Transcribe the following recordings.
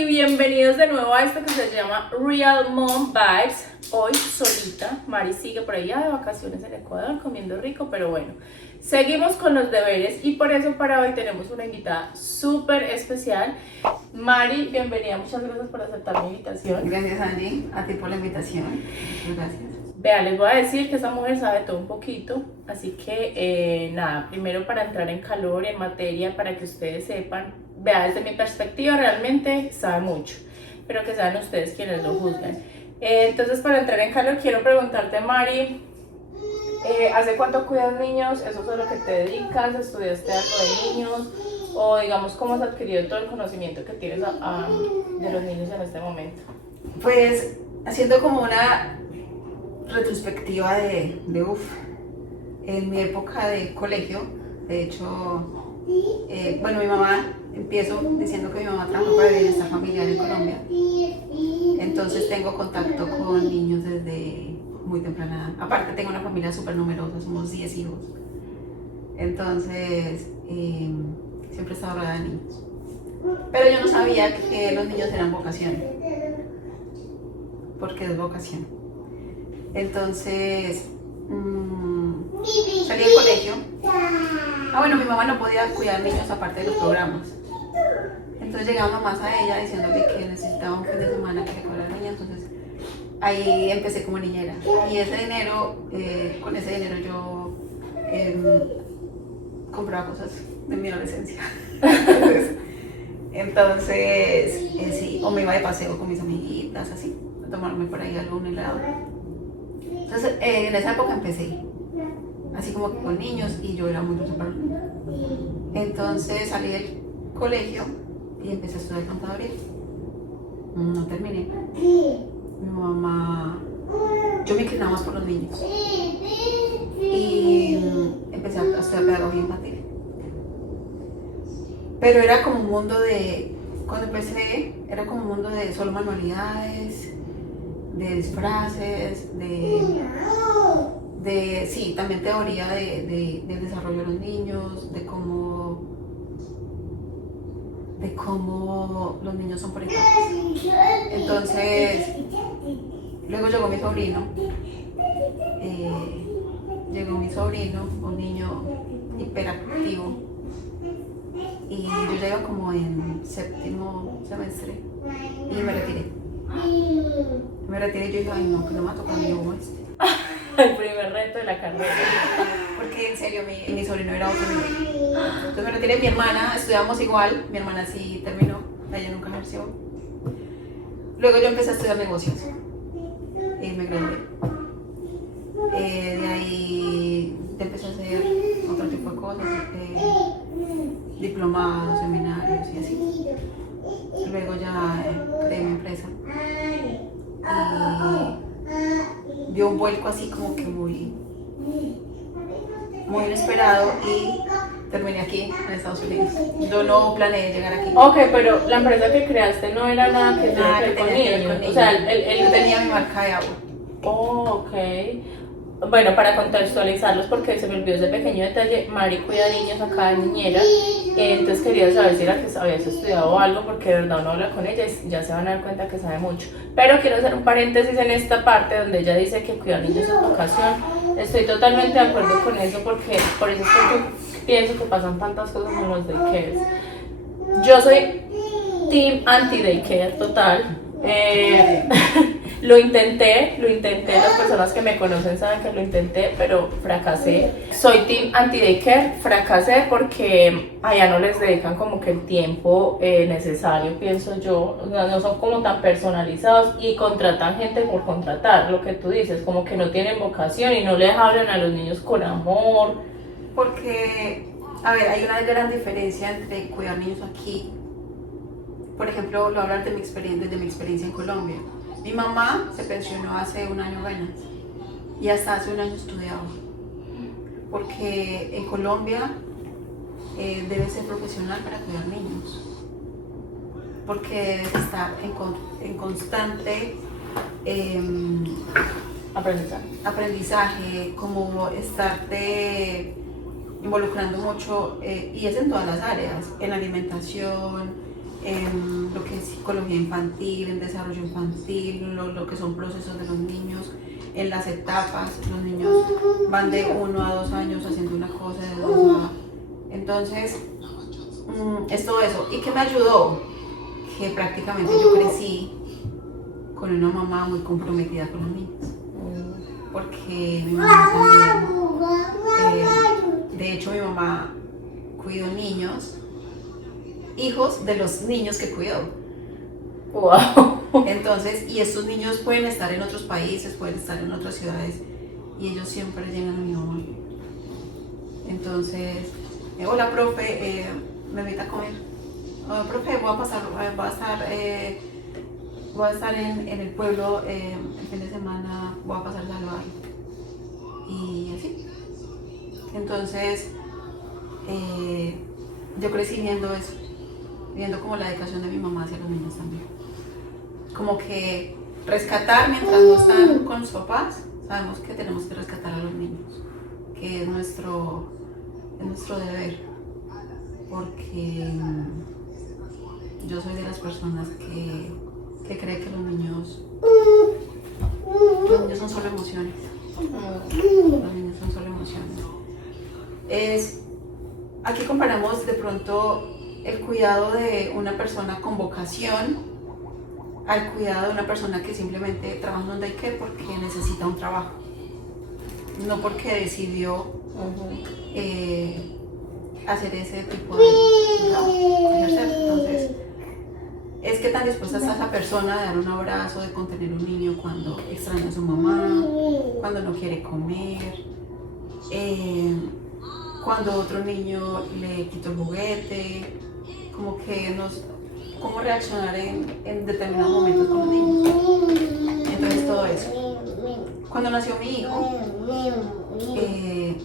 y bienvenidos de nuevo a esto que se llama Real Mom Vibes. Hoy solita, Mari sigue por allá de vacaciones en Ecuador comiendo rico, pero bueno, seguimos con los deberes y por eso para hoy tenemos una invitada súper especial. Mari, bienvenida, muchas gracias por aceptar mi invitación. Gracias, Angie, a ti por la invitación. Muchas gracias. Vea, les voy a decir que esa mujer sabe todo un poquito, así que nada, primero para entrar en calor, en materia, para que ustedes sepan, vea, desde mi perspectiva realmente sabe mucho, pero que sean ustedes quienes lo juzgan. Entonces, para entrar en calor, quiero preguntarte, Mari, ¿hace cuánto cuidas niños? ¿Eso es a lo que te dedicas? ¿Estudiaste algo de niños? O digamos, ¿cómo has adquirido todo el conocimiento que tienes de los niños en este momento? Pues, haciendo como una retrospectiva en mi época de colegio, de hecho, bueno, mi mamá, empiezo diciendo que mi mamá trabajó para el bienestar familiar en Colombia, entonces tengo contacto con niños desde muy temprana edad. Aparte tengo una familia súper numerosa, somos 10 hijos, entonces siempre he estado rodeada de niños, pero yo no sabía que los niños eran vocación, porque es vocación. Entonces salí del colegio. Bueno, mi mamá no podía cuidar niños aparte de los programas. Entonces llegaba mamás a ella diciéndole que necesitaba un fin de semana que recoger a la niña. Entonces ahí empecé como niñera. Y ese dinero, con ese dinero yo compraba cosas de mi adolescencia. Entonces sí, o me iba de paseo con mis amiguitas, así, a tomarme por ahí algún helado. Entonces, en esa época empecé, así como con niños, y yo era muy dulce para los niños. Entonces salí del colegio y empecé a estudiar contaduría. No terminé. Mi mamá, yo me inclinaba más por los niños. Y empecé a estudiar pedagogía infantil. Pero era como un mundo cuando empecé, era como un mundo de solo manualidades, de disfraces, sí, también teoría del desarrollo de los niños, de cómo los niños son por etapas. Entonces, luego llegó mi sobrino, un niño hiperactivo, y yo ya iba como en séptimo semestre y me retiré. Y yo dije, ay no, que no me va a tocar mi ojo este. El primer reto de la carrera. Porque en serio, mi sobrino era otro nivel. Entonces me retiré, mi hermana, estudiamos igual, mi hermana sí terminó, ella nunca ejerció. Luego yo empecé a estudiar negocios y me gradué. De ahí empecé a hacer otro tipo de cosas, diplomados, seminarios y así. Luego ya creé mi empresa y dio un vuelco así como que muy inesperado y terminé aquí en Estados Unidos. Yo no planeé llegar aquí. Ok, pero la empresa que creaste no era nada que tenía que ver con niños. O sea, él tenía mi marca de agua. Oh, ok. Bueno, para contextualizarlos, porque se me olvidó ese pequeño detalle, Mari cuida niños acá de niñera, entonces quería saber si era que habías estudiado algo, porque de verdad uno habla con ella y ya se van a dar cuenta que sabe mucho. Pero quiero hacer un paréntesis en esta parte donde ella dice que cuidar niños es vocación. Estoy totalmente de acuerdo con eso, porque por eso es que yo pienso que pasan tantas cosas en los daycares. Yo soy team anti-daycare total. Lo intenté, las personas que me conocen saben que lo intenté, pero fracasé. Soy team anti-daycare, fracasé porque allá no les dedican como que el tiempo necesario, pienso yo, no son como tan personalizados y contratan gente por contratar, lo que tú dices, como que no tienen vocación y no les hablan a los niños con amor. Porque, a ver, hay una gran diferencia entre cuidar niños aquí. Por ejemplo, lo voy a hablar de mi experiencia en Colombia. Mi mamá se pensionó hace un año apenas y hasta hace un año estudiaba, porque en Colombia debes ser profesional para cuidar niños, porque debes estar en constante aprendizaje, como estarte involucrando mucho, y es en todas las áreas, en alimentación, en lo que es psicología infantil, en desarrollo infantil, lo que son procesos de los niños, en las etapas. Los niños van de 1 a 2 años haciendo una cosa, de 2 a... Entonces, es todo eso. ¿Y qué me ayudó? Que prácticamente yo crecí con una mamá muy comprometida con los niños. Porque mi mamá también, de hecho mi mamá cuidó niños, hijos de los niños que cuidó. Wow. Entonces, y estos niños pueden estar en otros países, pueden estar en otras ciudades, y ellos siempre llegan a mi mamá. Entonces, hola profe, me invita a comer. Hola profe, voy a estar en el pueblo el fin de semana, voy a pasar a saludarlo. Y así. Entonces, yo crecí viendo eso, viendo como la dedicación de mi mamá hacia los niños también. Como que rescatar mientras no están con sus papás, sabemos que tenemos que rescatar a los niños, que es nuestro deber, porque yo soy de las personas que cree que los niños son solo emociones. Los niños son solo emociones. Aquí comparamos de pronto el cuidado de una persona con vocación al cuidado de una persona que simplemente trabaja en un daycare porque necesita un trabajo, no porque decidió hacer ese tipo de ejercer. Entonces, es que tan dispuesta está esa persona de dar un abrazo, de contener un niño cuando extraña a su mamá, cuando no quiere comer, cuando otro niño le quitó el juguete, como que cómo reaccionar en determinados momentos con los niños. Entonces todo eso. Cuando nació mi hijo,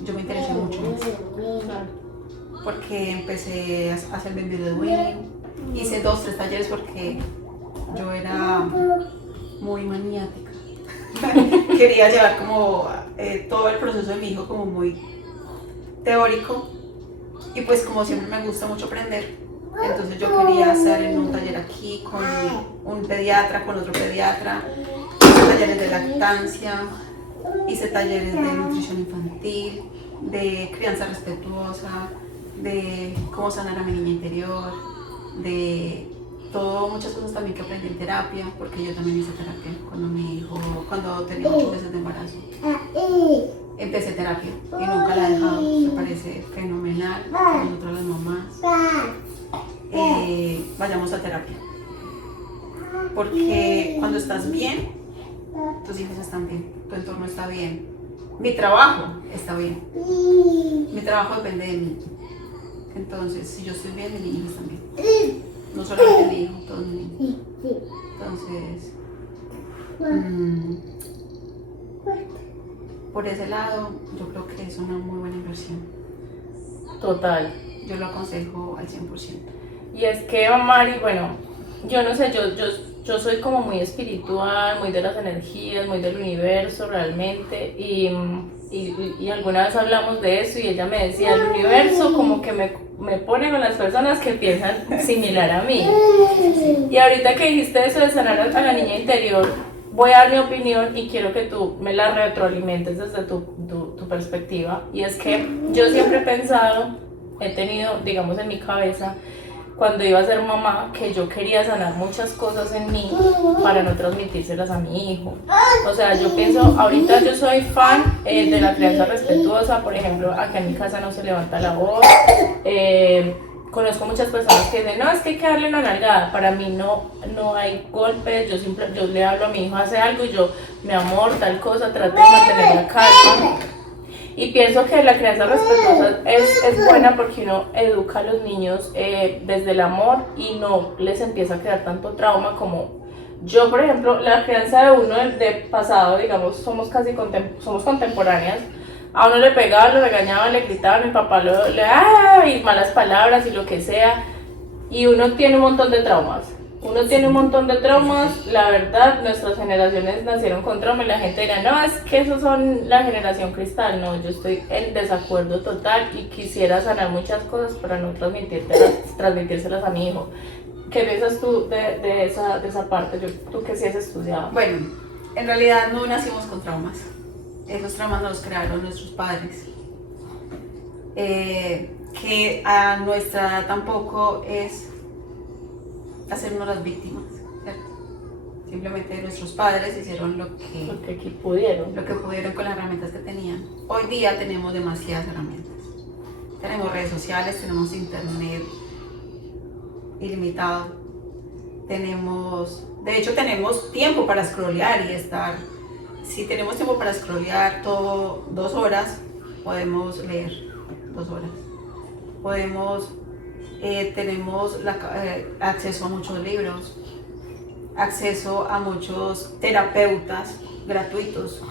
yo me interesé mucho más, porque empecé a hacer baby led weaning. Hice 2, 3 talleres porque yo era muy maniática. Quería llevar como todo el proceso de mi hijo como muy teórico, y pues como siempre me gusta mucho aprender, entonces yo quería hacer en un taller aquí con un pediatra, con otro pediatra. Hice talleres de lactancia, hice talleres de nutrición infantil, de crianza respetuosa, de cómo sanar a mi niña interior, de todo, muchas cosas también que aprendí en terapia, porque yo también hice terapia cuando tenía 8 meses de embarazo. Empecé terapia y nunca la he dejado. Me parece fenomenal que nosotros las mamás vayamos a terapia, porque cuando estás bien, tus hijos están bien, tu entorno está bien, mi trabajo está bien, mi trabajo depende de mí. Entonces, si yo estoy bien, mis niños están bien. No solamente mi hijo, todos mis niños. Entonces, por ese lado, yo creo que es una muy buena inversión. Total. Yo lo aconsejo al 100%. Y es que, Mari, bueno, yo no sé, yo soy como muy espiritual, muy de las energías, muy del universo realmente, y alguna vez hablamos de eso y ella me decía, el universo como que me pone con las personas que piensan similar a mí. Y ahorita que dijiste eso de sanar a la niña interior, voy a dar mi opinión y quiero que tú me la retroalimentes desde tu perspectiva. Y es que yo siempre he pensado, he tenido, digamos, en mi cabeza, cuando iba a ser mamá, que yo quería sanar muchas cosas en mí para no transmitírselas a mi hijo. O sea, yo pienso, ahorita yo soy fan de la crianza respetuosa. Por ejemplo, acá en mi casa no se levanta la voz. Conozco muchas personas que dicen, no, es que hay que darle una nalgada. Para mí no hay golpes, yo le hablo a mi hijo, hace algo y yo, mi amor, tal cosa, trato de mantener la calma. Y pienso que la crianza respetuosa es buena porque uno educa a los niños desde el amor y no les empieza a quedar tanto trauma como yo, por ejemplo, la crianza de uno de pasado, digamos, somos contemporáneas. A uno le pegaban, lo regañaban, le gritaban, mi papá y malas palabras y lo que sea. Y uno tiene un montón de traumas. La verdad, nuestras generaciones nacieron con trauma y la gente dirá, no, es que esos son la generación cristal. No, yo estoy en desacuerdo total y quisiera sanar muchas cosas para no transmitírselas a mi hijo. ¿Qué piensas tú de esa parte? Tú que sí has estudiado. Bueno, en realidad no nacimos con traumas. Esos traumas nos crearon nuestros padres. Que a nuestra edad tampoco es hacernos las víctimas, ¿cierto? Simplemente nuestros padres hicieron lo Porque aquí pudieron. que pudieron con las herramientas que tenían. Hoy día tenemos demasiadas herramientas. Tenemos redes sociales, tenemos internet ilimitado. De hecho tenemos tiempo para scrollear y estar. Si tenemos tiempo para scrollear 2 horas, podemos leer 2 horas. Tenemos acceso a muchos libros, acceso a muchos terapeutas gratuitos,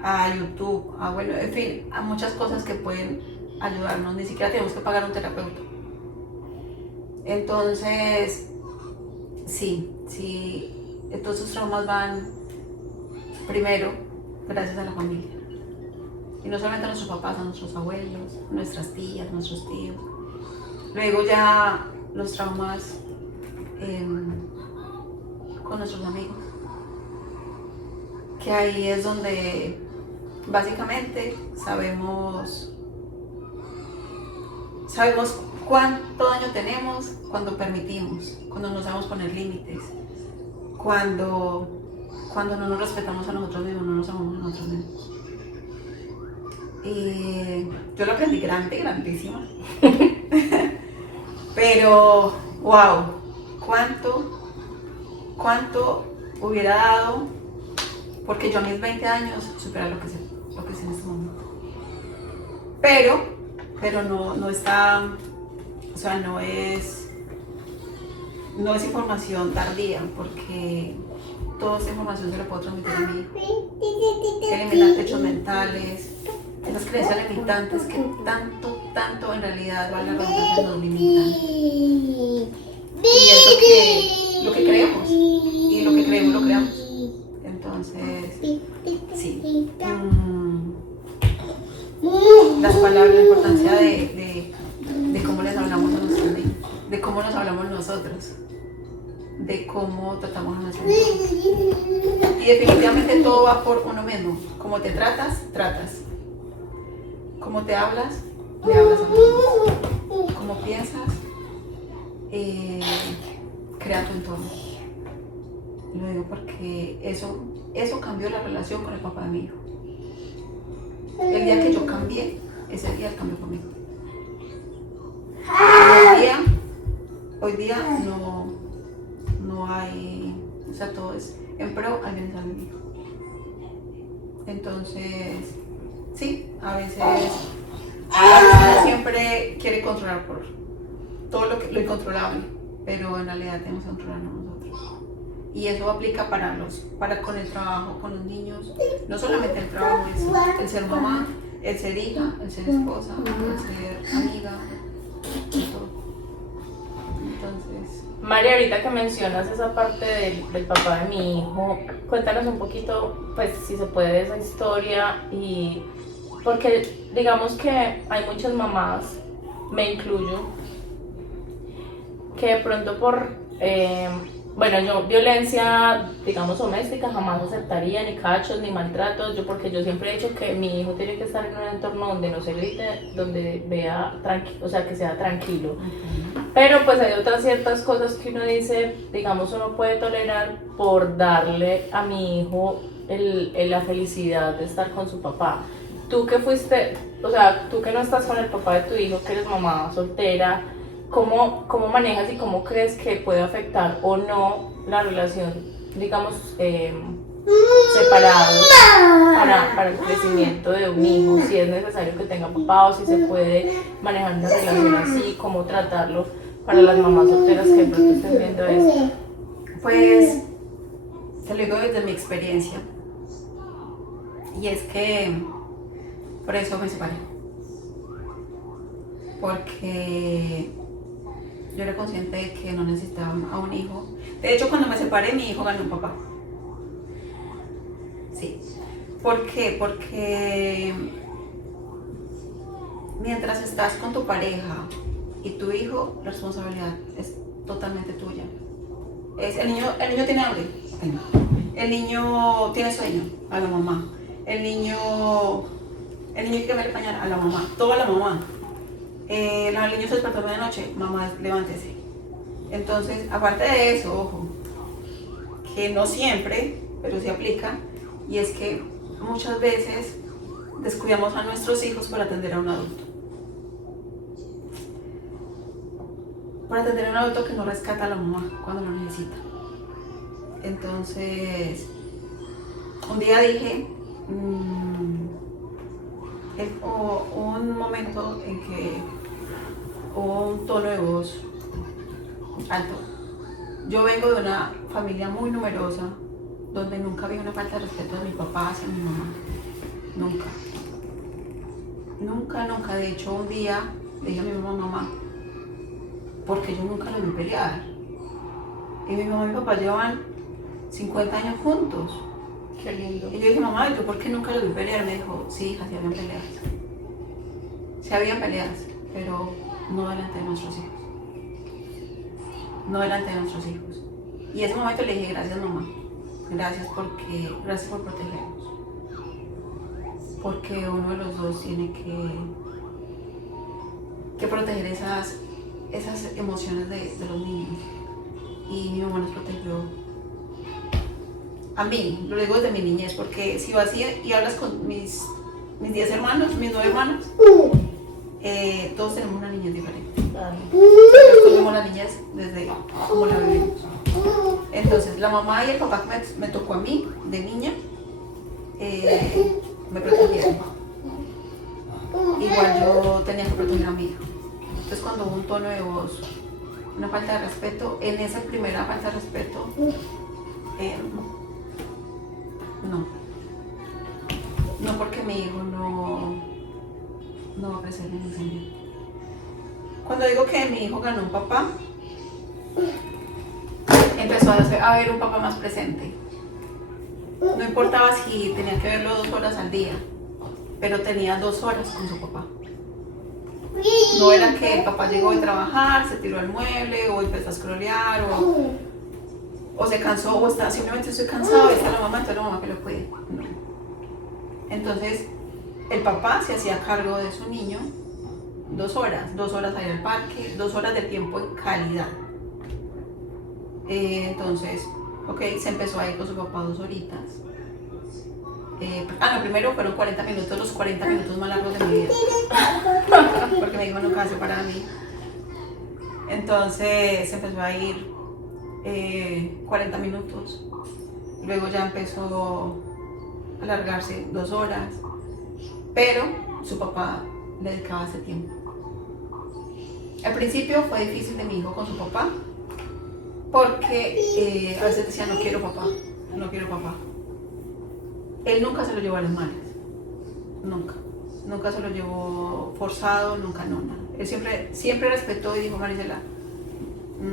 a YouTube, bueno, en fin, a muchas cosas que pueden ayudarnos. Ni siquiera tenemos que pagar un terapeuta. Entonces, sí, todos esos traumas van primero gracias a la familia. Y no solamente a nuestros papás, a nuestros abuelos, a nuestras tías, a nuestros tíos. Luego ya los traumas con nuestros amigos. Que ahí es donde básicamente sabemos cuánto daño tenemos cuando permitimos, cuando nos damos poner límites, cuando no nos respetamos a nosotros mismos, no nos amamos a nosotros mismos. Y yo lo aprendí grandísima. Pero, wow, cuánto hubiera dado porque yo a mis 20 años supiera lo que sé en este momento. Pero no está, o sea, no es información tardía, porque toda esta información se la puedo transmitir a mí. Eliminar techos mentales, esas creencias limitantes que tanto en realidad, valga la redundancia, nos limitan. Y es lo que creemos, y lo que creemos lo creamos. Entonces, sí. Las palabras, la importancia de cómo les hablamos a nuestros niños, de cómo nos hablamos nosotros, de cómo tratamos a nuestros hijos. Y definitivamente todo va por uno mismo. Como te tratas. Como te hablas, le hablas a los. Como piensas, crea tu entorno. Lo digo porque eso cambió la relación con el papá de mi hijo. El día que yo cambié, ese día él cambió conmigo. Hoy día no hay, o sea, todo es en pro al bienestar de mi hijo. Entonces, sí, a veces uno siempre quiere controlar por todo lo incontrolable, pero en realidad tenemos que controlarnos nosotros. Y eso aplica con el trabajo, con los niños. No solamente el trabajo, es el ser mamá, el ser hija, el ser esposa, el ser amiga, todo. Entonces, María, ahorita que mencionas esa parte del papá de mi hijo, cuéntanos un poquito, pues si se puede, de esa historia. Y porque digamos que hay muchas mamás, me incluyo, que de pronto yo violencia, digamos, doméstica jamás aceptaría, ni cachos, ni maltratos, porque yo siempre he dicho que mi hijo tiene que estar en un entorno donde no se grite, donde vea o sea, que sea tranquilo. Pero pues hay otras ciertas cosas que uno dice, digamos, uno puede tolerar por darle a mi hijo la felicidad de estar con su papá. Tú que fuiste, o sea, tú que no estás con el papá de tu hijo, que eres mamá soltera, ¿cómo manejas y cómo crees que puede afectar o no la relación, digamos, separados para el crecimiento de un hijo? Si es necesario que tenga papá o si se puede manejar una relación así, cómo tratarlo para las mamás solteras que de pronto estén viendo esto. Pues, te lo digo desde mi experiencia. Y es que por eso me separé. Porque yo era consciente de que no necesitaba a un hijo. De hecho, cuando me separé, mi hijo ganó un papá. Sí. ¿Por qué? Porque mientras estás con tu pareja y tu hijo, la responsabilidad es totalmente tuya. El niño tiene hambre, el niño tiene sueño, a la mamá. El niño hay que cambiar pañal, a la mamá, todo a la mamá. El niño se despertó a medianoche, mamá, levántese. Entonces, aparte de eso, ojo, que no siempre, pero sí aplica, y es que muchas veces descuidamos a nuestros hijos por atender a un adulto. Por atender a un adulto que no rescata a la mamá cuando lo necesita. Entonces, un día dije, hubo un momento en que hubo un tono de voz alto. Yo vengo de una familia muy numerosa, donde nunca había una falta de respeto de mi papá hacia mi mamá. Nunca. Nunca, nunca. De hecho, un día le dije a mi mamá, porque yo nunca lo vi pelear. Y mi mamá y mi papá llevan 50 años juntos. Qué lindo. Y yo dije, mamá, ¿y tú por qué nunca lo vi pelear? Me dijo, sí, hija, sí habían peleas. Sí habían peleas, pero no delante de nuestros hijos. No delante de nuestros hijos. Y en ese momento le dije, gracias, mamá. Gracias por protegernos. Porque uno de los dos tiene que proteger esas emociones de los niños. Y mi mamá nos protegió a mí, lo digo desde mi niñez, porque si vas y hablas con mis 10 hermanos, mis 9 hermanos, todos tenemos una niñez diferente. Nosotros tenemos la niñez desde como la vivimos. Entonces, la mamá y el papá que me tocó a mí, de niña, me protegieron. Igual yo tenía que proteger a mi hija. Entonces, cuando hubo un tono de voz, una falta de respeto, en esa primera falta de respeto, no porque mi hijo no va a crecer en ese ambiente. Cuando digo que mi hijo ganó un papá, empezó a ver un papá más presente. No importaba si tenía que verlo 2 horas al día, pero tenía 2 horas con su papá. No era que el papá llegó de trabajar, se tiró al mueble, o empezó a scrollear, o se cansó, o está simplemente estoy cansado, y está la mamá, entonces la mamá que lo cuide. No. Entonces, el papá se hacía cargo de su niño 2 horas, 2 horas a ir al parque, 2 horas de tiempo en calidad. Entonces, se empezó a ir con su papá 2 horitas. Primero fueron 40 minutos, los 40 minutos más largos de mi vida. Porque me dijo, no casi para mí. Entonces se empezó a ir 40 minutos. Luego ya empezó a alargarse 2 horas. Pero su papá le dedicaba ese tiempo. Al principio fue difícil de mi hijo con su papá. Porque a veces decía, no quiero papá. Él nunca se lo llevó a las malas, nunca se lo llevó forzado, nunca, nada. Él siempre respetó y dijo, Marisela,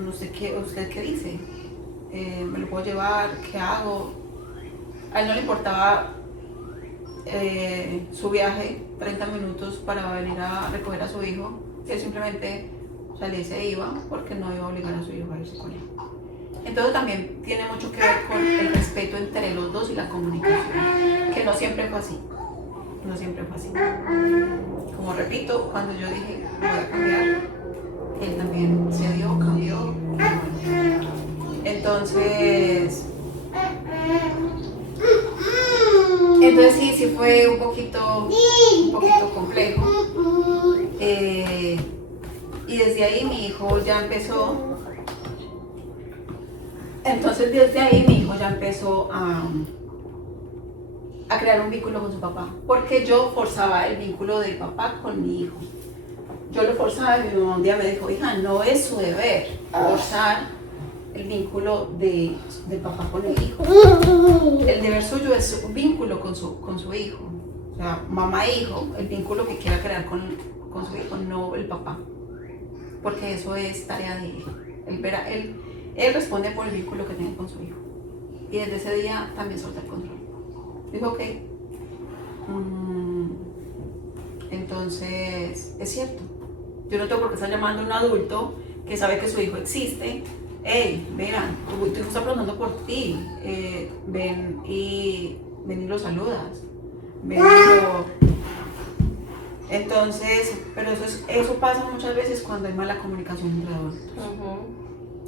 ¿usted qué dice? ¿Me lo puedo llevar? ¿Qué hago? A él no le importaba su viaje, 30 minutos para venir a recoger a su hijo. Él simplemente salía y se iba porque no iba a obligar a su hijo a irse con él. Entonces también tiene mucho que ver con el respeto entre los dos y la comunicación, que no siempre fue así. Como repito, cuando yo dije voy a cambiar, él también se dio, cambió. Entonces sí fue un poquito complejo. Y desde ahí mi hijo ya empezó. Entonces desde ahí mi hijo ya empezó a crear un vínculo con su papá, porque yo forzaba el vínculo del papá con mi hijo. Yo lo forzaba y mi mamá un día me dijo, hija, no es su deber forzar el vínculo del papá con el hijo. El deber suyo es un vínculo con su hijo. O sea, mamá e hijo, el vínculo que quiera crear con su hijo, no el papá. Porque eso es tarea de él. Él responde por el vínculo que tiene con su hijo. Y desde ese día también soltó el control. Dijo, ok. Entonces, es cierto. Yo no tengo por qué estar llamando a un adulto que sabe que su hijo existe. Hey, mira, tu hijo está preguntando por ti, ven y lo saludas, ven y lo... Entonces, pero eso pasa muchas veces cuando hay mala comunicación entre adultos.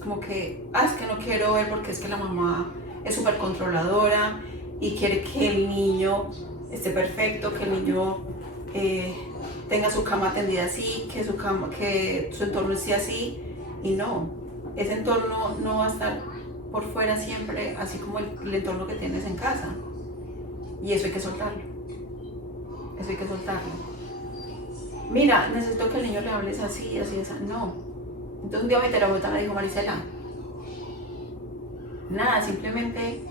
Como que, es que no quiero ver porque es que la mamá es súper controladora y quiere que el niño esté perfecto, que el niño tenga su cama tendida así, que su entorno esté así, y no, ese entorno no va a estar por fuera siempre, así como el entorno que tienes en casa, y eso hay que soltarlo, Mira, necesito que el niño le hables así, no. Entonces un día mi terapeuta me dijo, Marisela, nada, simplemente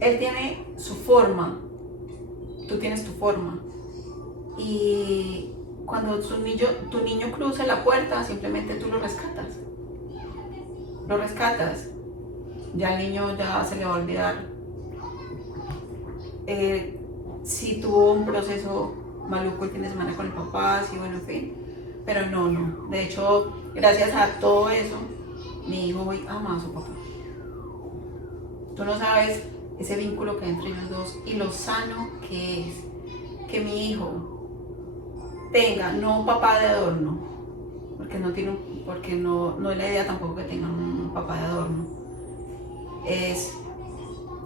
él tiene su forma, tú tienes tu forma, y cuando tu niño cruce la puerta, simplemente tú lo rescatas, ya el niño ya se le va a olvidar si tuvo un proceso maluco el fin de semana con el papá, sí, bueno, en fin, pero no, de hecho, gracias a todo eso, mi hijo hoy ama a su papá. Tú no sabes ese vínculo que hay entre ellos dos y lo sano que es que mi hijo tenga, no un papá de adorno, porque no es la idea tampoco que tenga un papá de adorno, es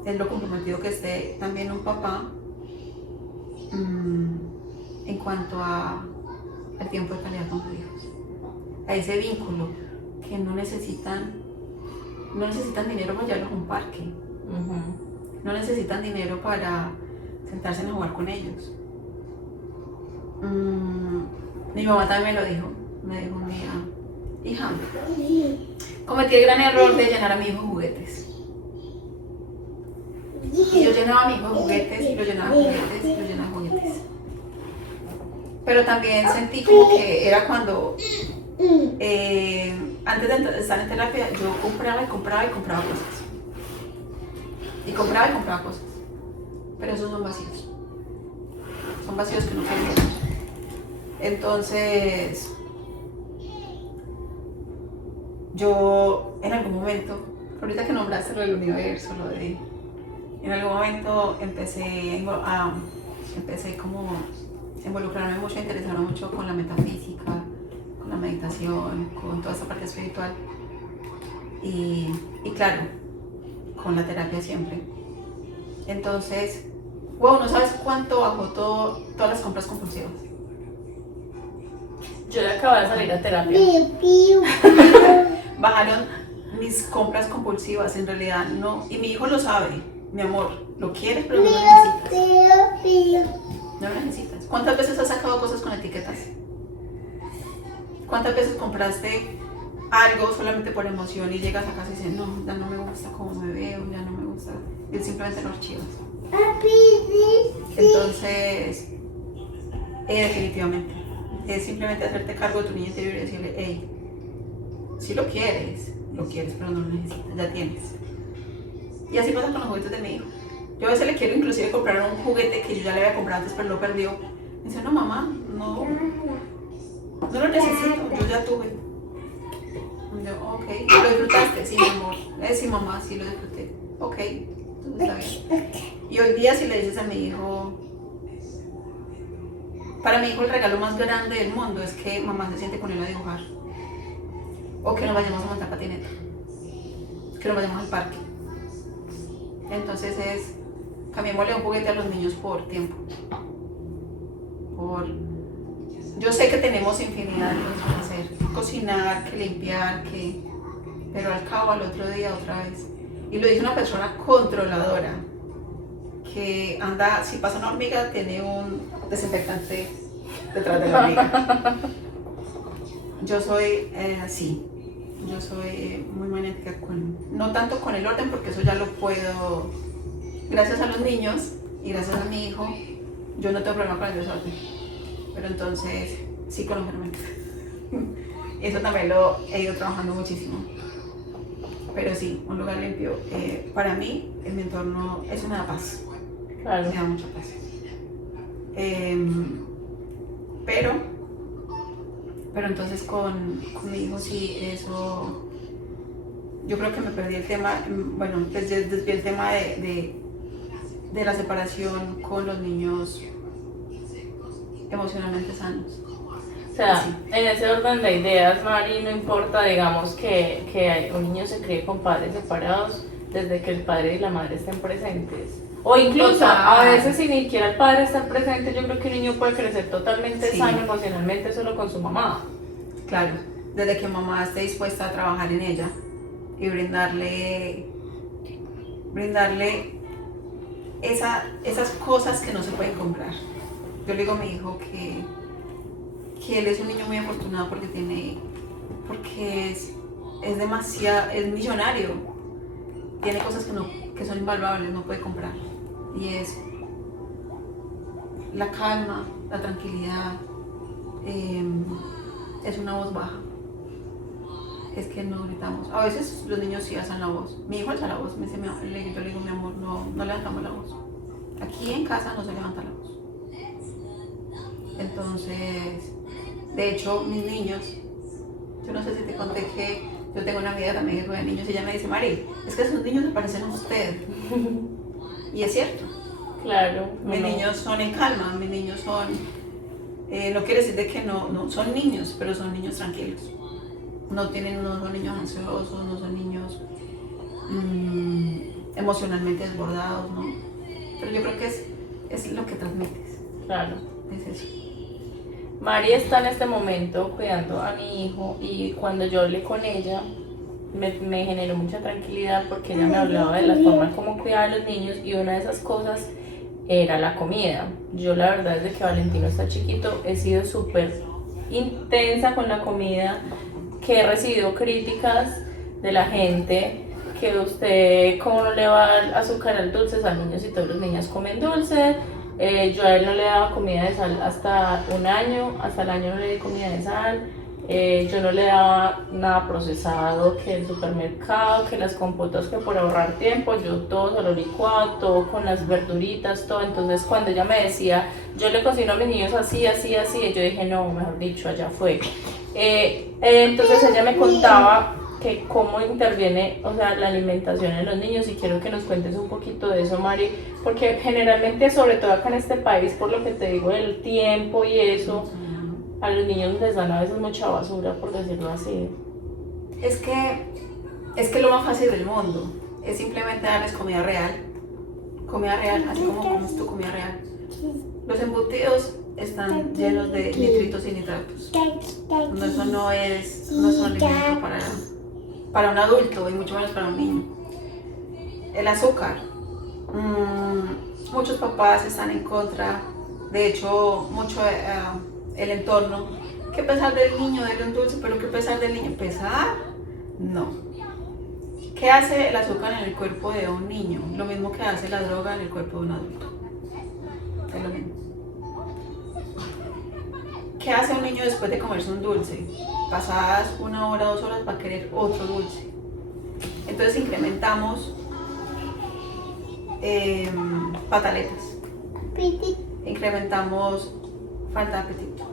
lo comprometido que esté también un papá en cuanto al tiempo de calidad con sus hijos, a ese vínculo que no necesitan dinero para llevarlos a un parque, no necesitan dinero para sentarse a jugar con ellos. Mi mamá también me dijo un día, hija, cometí el gran error de llenar a mi hijo juguetes. Y yo llenaba a mi hijo juguetes, y lo llenaba juguetes. Pero también sentí como que era cuando, antes de estar en terapia, yo compraba cosas. Y compraba cosas. Pero esos son vacíos. Son vacíos que no quiero llenar. Entonces, yo en algún momento, ahorita que nombraste lo del universo, en algún momento empecé como a involucrarme mucho, a interesarme mucho con la metafísica, con la meditación, con toda esta parte espiritual y claro, con la terapia siempre. Entonces, wow, no sabes cuánto bajó todas las compras compulsivas. Yo le acabo de salir a terapia. Bajaron mis compras compulsivas, en realidad no, y mi hijo lo sabe, mi amor, lo quieres pero no lo necesitas. No lo necesitas. ¿Cuántas veces has sacado cosas con etiquetas? ¿Cuántas veces compraste algo solamente por emoción y llegas a casa y dices, no, ya no me gusta cómo me veo, ya no me gusta, y simplemente lo archivas? Entonces, definitivamente, es simplemente hacerte cargo de tu niño interior y decirle, hey, si lo quieres, pero no lo necesitas, ya tienes. Y así pasa con los juguetes de mi hijo. Yo a veces le quiero inclusive comprar un juguete que yo ya le había comprado antes, pero lo perdió. Me dice, no mamá, no lo necesito, yo ya tuve. Y yo, ok, ¿lo disfrutaste? Sí, mi amor. Sí, mamá, sí lo disfruté. Ok, entonces está bien. Y hoy día si le dices a mi hijo, para mi hijo el regalo más grande del mundo es que mamá se siente con él a dibujar. O que nos vayamos a montar patineta. Que nos vayamos al parque. Entonces cambiémosle un juguete a los niños por tiempo. Yo sé que tenemos infinidad de cosas que hacer. Cocinar, que limpiar, pero al cabo al otro día otra vez. Y lo dice una persona controladora. Que anda, si pasa una hormiga, tiene un desinfectante detrás de la hormiga. Yo soy así. Yo soy muy magnética no tanto con el orden, porque eso ya lo puedo, gracias a los niños y gracias a mi hijo, yo no tengo problema con el desorden, pero entonces sí con los hermanos. Eso también lo he ido trabajando muchísimo. Pero sí, un lugar limpio, para mí, en mi entorno, eso me da paz. Claro. Me da mucha paz. Pero Pero entonces con mi hijo sí, eso, yo creo que me perdí el tema, bueno, desvié el tema de la separación con los niños emocionalmente sanos. O sea, Sí. en ese orden de ideas, Mari, no importa, digamos, que un niño se críe con padres separados desde que el padre y la madre estén presentes. O incluso, Total. a veces, si ni siquiera el padre está presente, yo creo que un niño puede crecer totalmente Sí. sano emocionalmente solo con su mamá. Claro, desde que mamá esté dispuesta a trabajar en ella y brindarle esas cosas que no se pueden comprar. Yo le digo a mi hijo que él es un niño muy afortunado porque es demasiado, es millonario, tiene cosas que son invaluables, no puede comprar. Y es la calma, la tranquilidad, es una voz baja. Es que no gritamos. A veces los niños sí alzan la voz. Mi hijo alza la voz, yo le digo, mi amor, no levantamos la voz. Aquí en casa no se levanta la voz. Entonces, de hecho, mis niños, yo no sé si te conté que yo tengo una amiga también que juega de niños y ella me dice, Mari, es que esos niños se parecen a usted. Y es cierto. Claro. Mis niños son en calma, mis niños son, no quiere decir de que no son niños, pero son niños tranquilos. No son niños ansiosos, no son niños emocionalmente desbordados, ¿no? Pero yo creo que es lo que transmites. Claro. Es eso. Mari está en este momento cuidando a mi hijo y cuando yo hablé con ella me generó mucha tranquilidad porque ella me hablaba de la forma como cuidar a los niños y una de esas cosas era la comida. Yo la verdad desde que Valentino está chiquito he sido súper intensa con la comida, que he recibido críticas de la gente que usted cómo no le va a dar azúcar al dulce a niños si todos los niños comen dulce. Yo a él no le daba comida de sal hasta un año, hasta el año no le di comida de sal. Yo no le daba nada procesado, que el supermercado, que las compotas, que por ahorrar tiempo, yo todo se lo licuado, todo con las verduritas, todo. Entonces cuando ella me decía, yo le cocino a mis niños así, así, así, yo dije, no, mejor dicho, allá fue. Entonces ella me contaba que cómo interviene, o sea, la alimentación en los niños y quiero que nos cuentes un poquito de eso, Mari, porque generalmente, sobre todo acá en este país, por lo que te digo del tiempo y eso, a los niños les dan a veces mucha basura, por decirlo así. Es que lo más fácil del mundo es simplemente darles comida real, así como comes tu comida real. Los embutidos están llenos de nitritos y nitratos. Eso no es un alimento para un adulto y mucho menos para un niño. El azúcar. Muchos papás están en contra, de hecho, mucho el entorno. ¿Qué pesar del niño? Dele un dulce, pero ¿qué pesar del niño? ¿Pesar? No. ¿Qué hace el azúcar en el cuerpo de un niño? Lo mismo que hace la droga en el cuerpo de un adulto. Es lo mismo. ¿Qué hace un niño después de comerse un dulce? Pasadas 1 hora, 2 horas va a querer otro dulce. Entonces incrementamos pataletas. Incrementamos falta de apetito.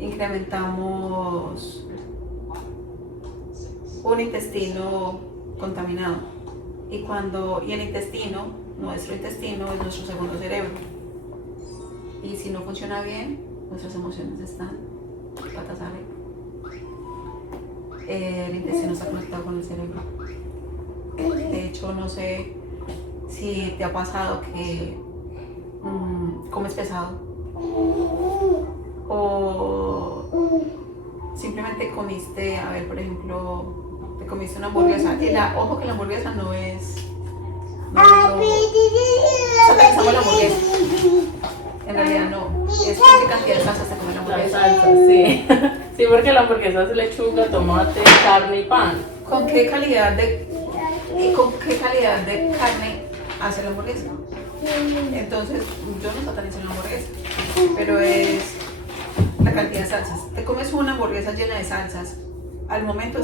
Incrementamos un intestino contaminado. Y el intestino, nuestro intestino es nuestro segundo cerebro. Y si no funciona bien, nuestras emociones están patas arriba. El intestino está conectado con el cerebro. De hecho, no sé si te ha pasado que comes pesado o simplemente comiste, a ver, por ejemplo, te comiste una hamburguesa. Ojo que la hamburguesa no es satanizamos la hamburguesa. En realidad no, es con qué cantidad de salsas te comes la hamburguesa. La salsa, sí. Sí, porque la hamburguesa es lechuga, tomate, carne y pan. ¿Con qué calidad de carne hace la hamburguesa? Entonces, yo no satanizo la hamburguesa, pero es la cantidad de salsas. Te comes una hamburguesa llena de salsas, al momento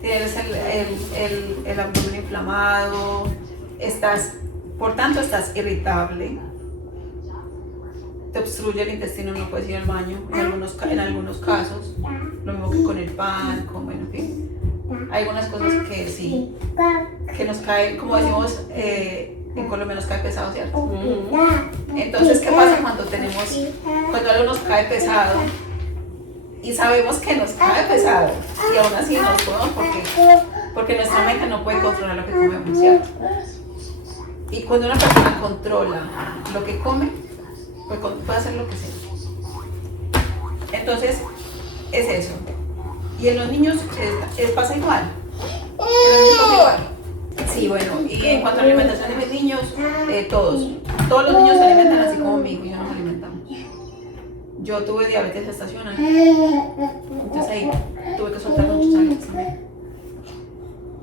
tienes el abdomen inflamado, por tanto estás irritable, te obstruye el intestino, no puedes ir al baño, en algunos casos, lo mismo que con el pan, con, bueno, en fin. Hay algunas cosas que sí, que nos caen, como decimos en Colombia, nos cae pesado, ¿cierto? Entonces, ¿qué pasa cuando algo nos cae pesado y sabemos que nos cae pesado y aún así nos podemos porque nuestra mente no puede controlar lo que comemos, ¿cierto? Y cuando una persona controla lo que come, pues puede hacer lo que sea. Entonces, es eso. Y en los niños pasa igual. En los niños pasa igual. Sí, bueno, y en cuanto a la alimentación de mis niños, todos los niños se alimentan así como mi hijo y yo nos alimentamos. Yo tuve diabetes gestacional, entonces ahí tuve que soltar muchos alimentos también.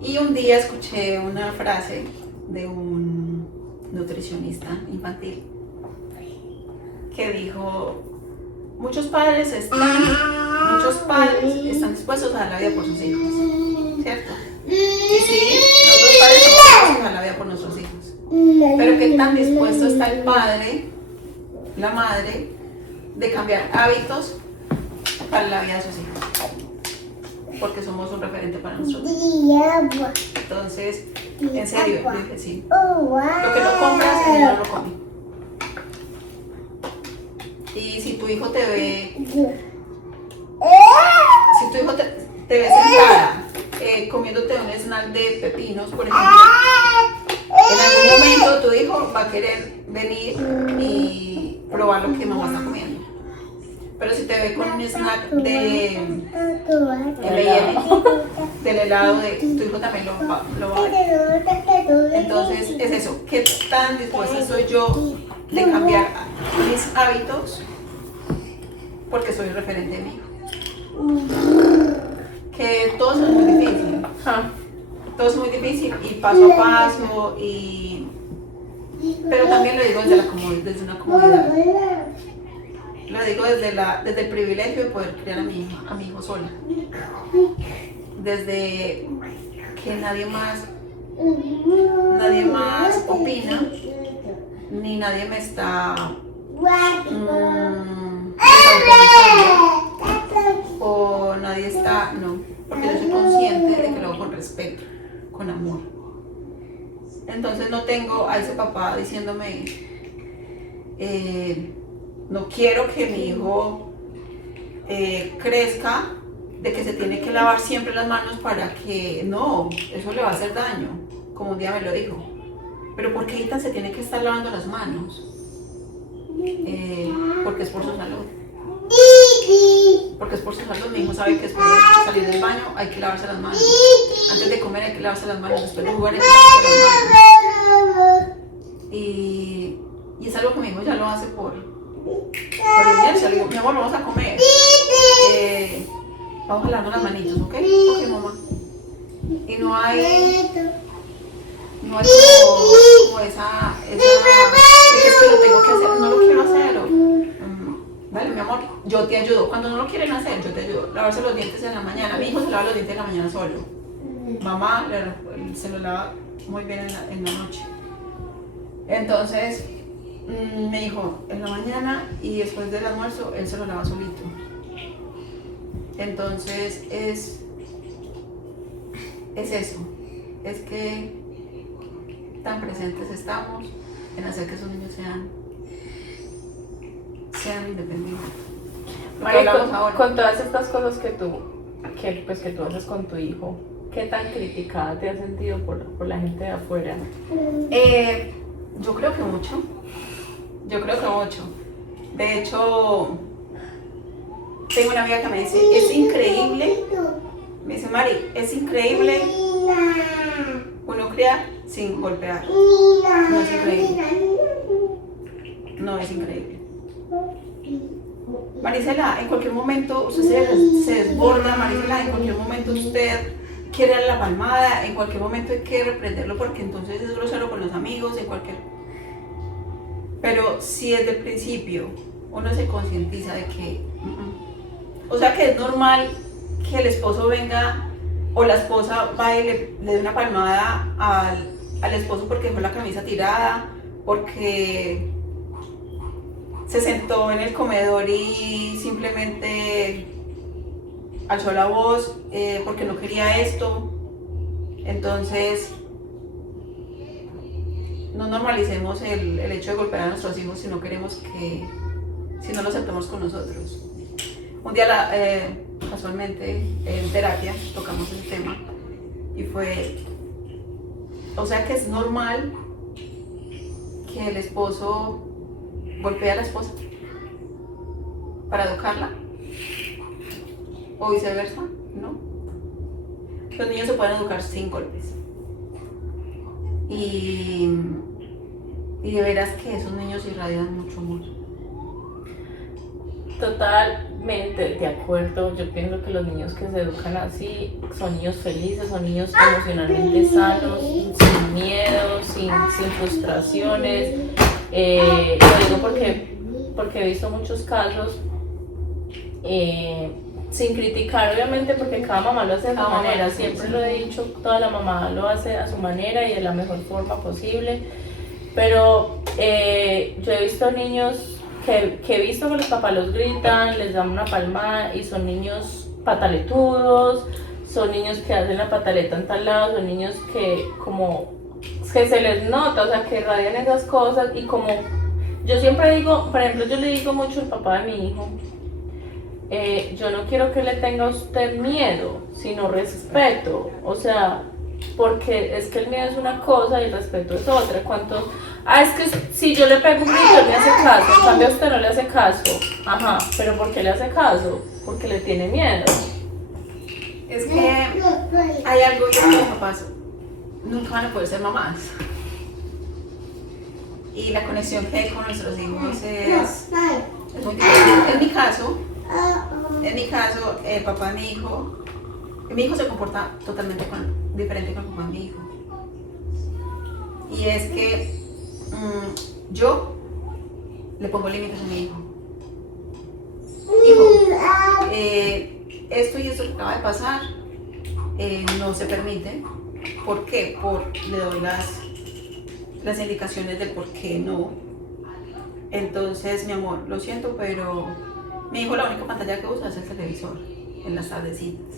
Y un día escuché una frase de un nutricionista infantil que dijo: muchos padres están dispuestos a dar la vida por sus hijos, ¿cierto? Y sí, nosotros padres estamos dispuestos a dar la vida por nuestros hijos, pero ¿qué tan dispuesto está el padre, la madre, de cambiar hábitos para la vida de sus hijos? Porque somos un referente para nosotros. Entonces, en serio, yo dije sí. Lo que no compras, el niño no lo come. Y si tu hijo te ve, te ve sentada comiéndote un snack de pepinos, por ejemplo, en algún momento tu hijo va a querer venir y probar lo que mamá está comiendo. Pero si te ve con un snack de M&M, del helado, tu hijo también lo va a ver. Entonces es eso, ¿qué tan dispuesta soy yo de cambiar mis hábitos porque soy el referente de mi hijo? Que todo eso es muy difícil, todo es muy difícil y paso a paso, pero también lo digo desde una comodidad. Lo digo desde el privilegio de poder criar a mi hijo sola. Desde que nadie más opina, ni nadie me está o nadie está, no, porque yo soy consciente de que lo hago con respeto, con amor. Entonces no tengo a ese papá diciéndome no quiero que mi hijo crezca de que se tiene que lavar siempre las manos para que no, eso le va a hacer daño, como un día me lo dijo. Pero ¿por qué Ethan se tiene que estar lavando las manos? Porque es por su salud. Porque es por su salud. Mi hijo sabe que después de salir del baño hay que lavarse las manos. Antes de comer hay que lavarse las manos. Después de jugar hay que lavarse las manos. Y es algo que mi hijo ya lo hace por inercia. Le digo, mi amor, vamos a comer. Vamos a lavarnos las manitos, ¿ok? Ok, mamá. Y no hay como esa de que es que lo tengo que hacer, no lo quiero hacer. Dale, mi amor, yo te ayudo. Cuando no lo quieren hacer, yo te ayudo. Lavarse los dientes en la mañana. Mi hijo se lava los dientes en la mañana solo. Mamá se lo lava muy bien en la noche. Entonces, me dijo en la mañana y después del almuerzo, él se lo lava solito. Entonces, es eso. Es que tan presentes estamos en hacer que esos niños sean independientes. Con todas estas cosas que tú haces con tu hijo, ¿qué tan criticada te has sentido por la gente de afuera? Yo creo que mucho. De hecho, tengo una amiga que me dice, es increíble, me dice, Mari, es increíble uno criar sin golpear. No es increíble. No es increíble. Marisela, en cualquier momento usted se desborda, Marisela, en cualquier momento usted quiere darle la palmada, en cualquier momento hay que reprenderlo porque entonces es grosero con los amigos, Pero si desde el principio uno se concientiza de que, o sea que es normal que el esposo venga o la esposa va y le dé una palmada al esposo porque dejó la camisa tirada, porque se sentó en el comedor y simplemente alzó la voz porque no quería esto. Entonces, no normalicemos el hecho de golpear a nuestros hijos si no queremos que, si no lo aceptamos con nosotros. Un día, casualmente, en terapia, tocamos el tema y fue, o sea que es normal que el esposo golpee a la esposa para educarla, o viceversa, ¿no? Los niños se pueden educar sin golpes. Y de veras que esos niños irradian mucho amor. Totalmente de acuerdo. Yo pienso que los niños que se educan así son niños felices, son niños emocionalmente sanos, sin miedo, sin frustraciones. Lo digo porque he visto muchos casos, sin criticar obviamente, porque cada mamá lo hace de su manera. Siempre lo he dicho, toda la mamá lo hace a su manera y de la mejor forma posible. Pero yo he visto niños que he visto que los papás los gritan, les dan una palmada y son niños pataletudos, son niños que hacen la pataleta en tal lado, son niños que como que se les nota, o sea, que irradian esas cosas. Y como yo siempre digo, por ejemplo, yo le digo mucho al papá de mi hijo, yo no quiero que le tenga a usted miedo, sino respeto, o sea, porque es que el miedo es una cosa y el respeto es otra. Es que si yo le pego un grito, él me hace caso, en cambio a usted no le hace caso. Ajá, pero ¿por qué le hace caso? Porque le tiene miedo. Es que hay algo y es que los papás nunca van a poder ser mamás. Y la conexión que hay con nuestros hijos es muy difícil. En mi caso, el papá de mi hijo se comporta totalmente diferente con el papá de mi hijo. Y es que yo le pongo límites a mi hijo. Hijo, esto y esto que acaba de pasar no se permite. ¿Por qué? Le doy las indicaciones del por qué no. Entonces, mi amor, lo siento, pero mi hijo la única pantalla que usa es el televisor en las tardecitas.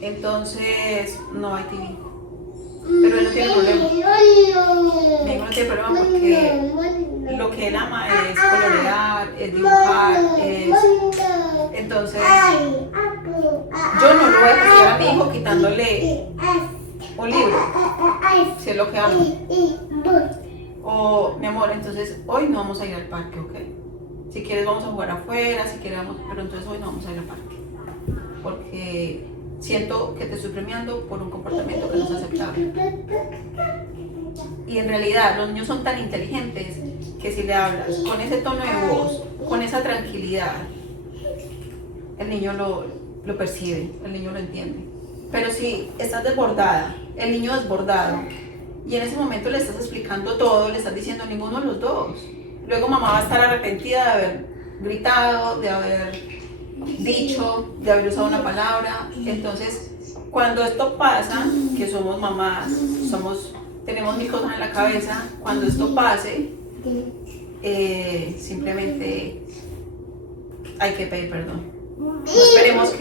Entonces, no hay TV. Pero él no tiene problema. Mi hijo no tiene problema porque lo que él ama es colorear, es dibujar, Entonces, yo no lo voy a castigar a mi hijo quitándole un libro, si es lo que ama. O, mi amor, entonces hoy no vamos a ir al parque, ¿ok? Si quieres vamos a jugar afuera, si quieres pero entonces hoy no vamos a ir al parque. Porque siento que te estoy premiando por un comportamiento que no es aceptable. Y en realidad los niños son tan inteligentes que si le hablas con ese tono de voz, con esa tranquilidad, el niño lo percibe, el niño lo entiende. Pero si estás desbordada, el niño desbordado, y en ese momento le estás explicando todo, le estás diciendo ninguno de los dos, luego mamá va a estar arrepentida de haber gritado, de haber dicho, de haber usado una palabra. Entonces, cuando esto pasa, que somos mamás, tenemos mil cosas en la cabeza, cuando esto pase, simplemente hay que pedir perdón. No esperemos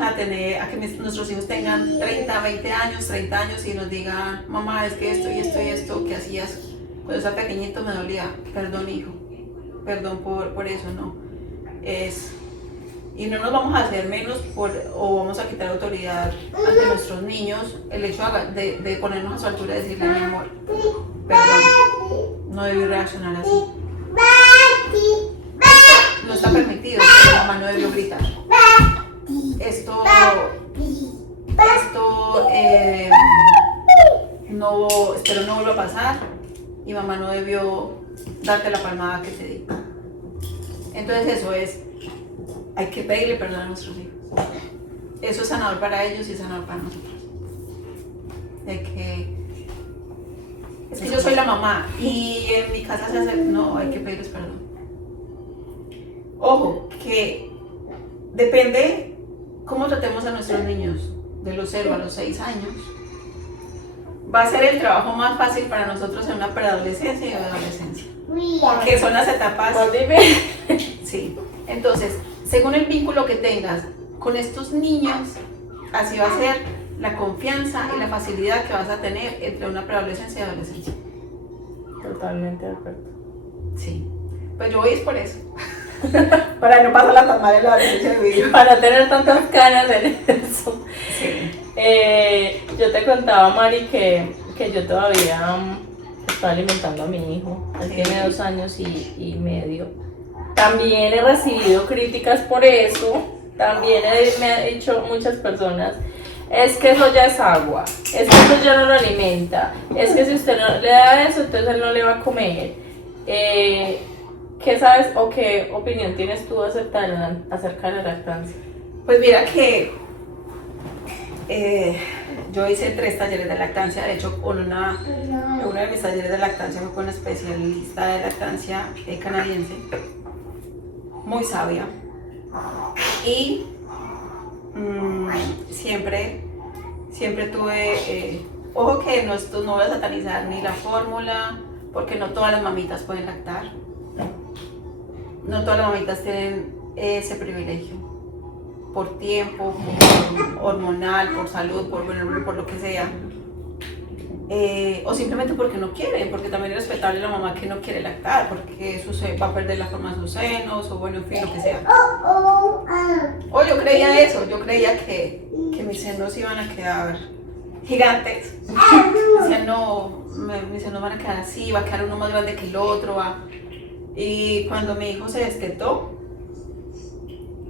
a que nuestros hijos tengan 30, 20 años, 30 años y nos digan, mamá, es que esto y esto y esto que hacías cuando estaba pequeñito me dolía. Perdón, hijo, perdón por eso, no. Y no nos vamos a hacer menos o vamos a quitar autoridad ante nuestros niños. El hecho de ponernos a su altura y decirle, mi amor, perdón, no debí reaccionar así. No está permitido, la mamá no debió gritar. Esto espero no vuelva a pasar y mamá no debió darte la palmada que te di. Entonces hay que pedirle perdón a nuestros hijos. Eso es sanador para ellos y es sanador para nosotros. Es que yo soy la mamá y en mi casa se hace, no, hay que pedirles perdón. Ojo, que depende cómo tratemos a nuestros niños de los 0 a los 6 años. va a ser el trabajo más fácil para nosotros en una preadolescencia y adolescencia, que son las etapas. Pues dime. Sí. Entonces, según el vínculo que tengas con estos niños, así va a ser la confianza y la facilidad que vas a tener entre una preadolescencia y adolescencia. Totalmente de acuerdo. Sí. Pues yo voy es por eso. Para no pasar la tan mal en la adolescencia de vídeo. Para tener tantas canas en eso. Sí. Yo te contaba, Mari, que yo todavía estoy alimentando a mi hijo. Él Sí. tiene 2 años y medio. También he recibido críticas por eso. También me han dicho muchas personas, es que eso ya es agua, es que eso ya no lo alimenta, es que si usted no le da eso, entonces él no le va a comer. ¿Qué sabes o qué opinión tienes tú acerca de la lactancia? Pues mira que yo hice 3 talleres de lactancia. De hecho, uno de mis talleres de lactancia fue con una especialista de lactancia canadiense, muy sabia. Y siempre tuve, ojo que no voy a satanizar ni la fórmula, porque no todas las mamitas pueden lactar. No todas las mamitas tienen ese privilegio. Por tiempo, por hormonal, por salud, por lo que sea. O simplemente porque no quieren, porque también es respetable la mamá que no quiere lactar, porque va a perder la forma de sus senos, o bueno, en fin, lo que sea. O yo creía eso, yo creía que mis senos iban a quedar gigantes. Decía, no, mis senos van a quedar así, va a quedar uno más grande que el otro. Y cuando mi hijo se destetó,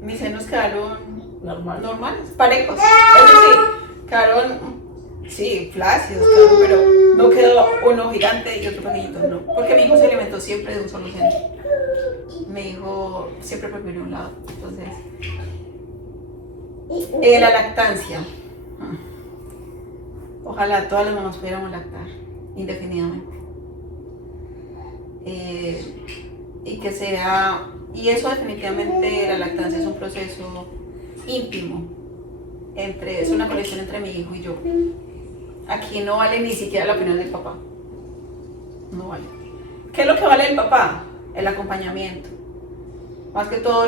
mis senos quedaron normales, parejos. Eso sí, quedaron. Sí, flácidos, claro, pero no quedó uno gigante y otro pequeñito, no. Porque mi hijo se alimentó siempre de un solo seno. Mi hijo siempre prefirió un lado. Entonces, la lactancia. Ojalá todas las mamás pudiéramos lactar indefinidamente. Y eso definitivamente, la lactancia es un proceso íntimo. Es una conexión entre mi hijo y yo. Aquí no vale ni siquiera la opinión del papá. No vale. ¿Qué es lo que vale el papá? El acompañamiento. Más que todo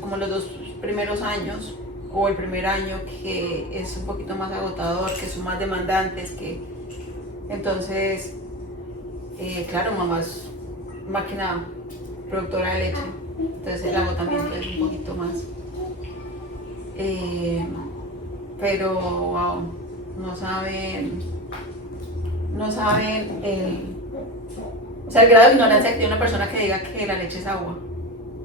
como los 2 primeros años, o el primer año, que es un poquito más agotador, que son más demandantes, entonces, claro, mamá es máquina productora de leche, entonces el agotamiento es un poquito más. Pero wow, no saben el grado de ignorancia que tiene una persona que diga que la leche es agua.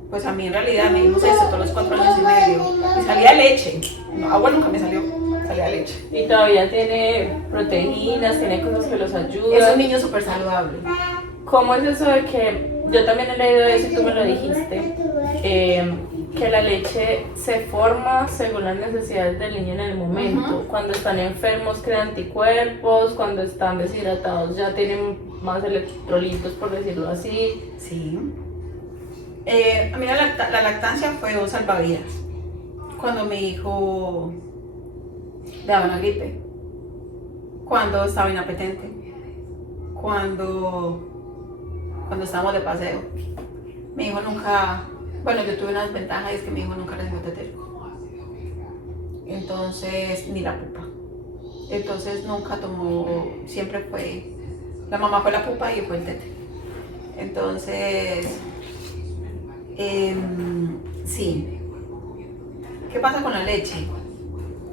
Pues a mí en realidad me dijo esto todos los 4 años y medio y salía leche. No, agua nunca me salió, salía leche. Y todavía tiene proteínas, tiene cosas que los ayudan. Es un niño súper saludable. ¿Cómo es eso de que, yo también he leído eso y tú me lo dijiste, que la leche se forma según las necesidades del niño en el momento? Cuando están enfermos crean anticuerpos, cuando están deshidratados ya tienen más electrolitos, por decirlo así. Sí. A mí la lactancia fue un salvavidas. Cuando mi hijo le daba una gripe, cuando estaba inapetente, cuando estábamos de paseo. Mi hijo nunca, bueno, yo tuve una desventaja y es que mi hijo nunca recibió tetero. Entonces, ni la pupa. Entonces nunca tomó, siempre fue, la mamá fue la pupa y fue el tete. Entonces, sí. ¿Qué pasa con la leche?